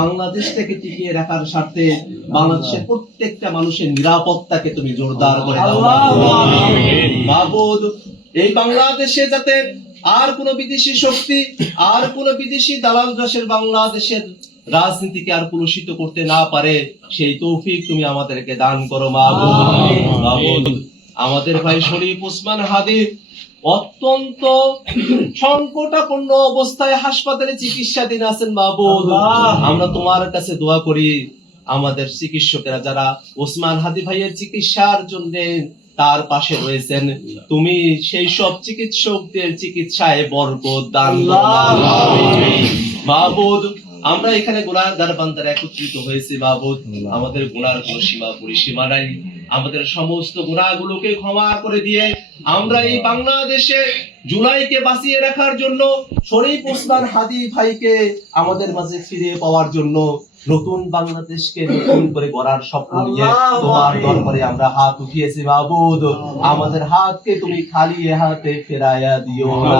বাংলাদেশটাকে টিকিয়ে রাখার স্বার্থে বাংলাদেশের প্রত্যেকটা মানুষের নিরাপত্তাকে তুমি জোরদার করে দাও মাবুদ। এই বাংলাদেশে যাতে আর কোন বিদেশি শক্তি, আর কোন বিদেশি দালাল দেশের বাংলাদেশের রাজনীতিকে আর কলুষিত করতে না পারে, সেই তৌফিক তুমি আমাদেরকে দান করো মাবুদ। মাবুদ, আমাদের ভাই শরীফ ওসমান হাদি অত্যন্ত সংকটাপন্ন অবস্থায় হাসপাতালে চিকিৎসাধীন আছেন মাবুদ। আমরা তোমার কাছে দোয়া করি, আমাদের চিকিৎসকেরা যারা ওসমান হাদি ভাইয়ের চিকিৎসার জন্য তার পাশে রয়েছেন, তুমি সেই সব চিকিৎসকদের চিকিৎসায় বরকত দান করো মাবুদ। আমরা এখানে গুনাহগার বান্দারা একত্রিত হয়েছি মাবুদ, আমাদের গুনার কোনো সীমা পরিসীমা নাই। আমাদের সমস্ত গুনাহগুলোকে ক্ষমা করে দিয়ে আমরা এই বাংলাদেশে জুলাইকে বাঁচিয়ে রাখার জন্য, শরীফ ওসমান হাদি ভাইকে আমাদের মাঝে ফিরে পাওয়ার জন্য, নতুন বাংলাদেশকে নতুন করে গড়ার স্বপ্ন নিয়ে তোমার দরবারে আমরা হাত উঠিয়েছি মাবুদ। আমাদের হাতকে তুমি খালি হাতে ফেরাইয়া দিও না।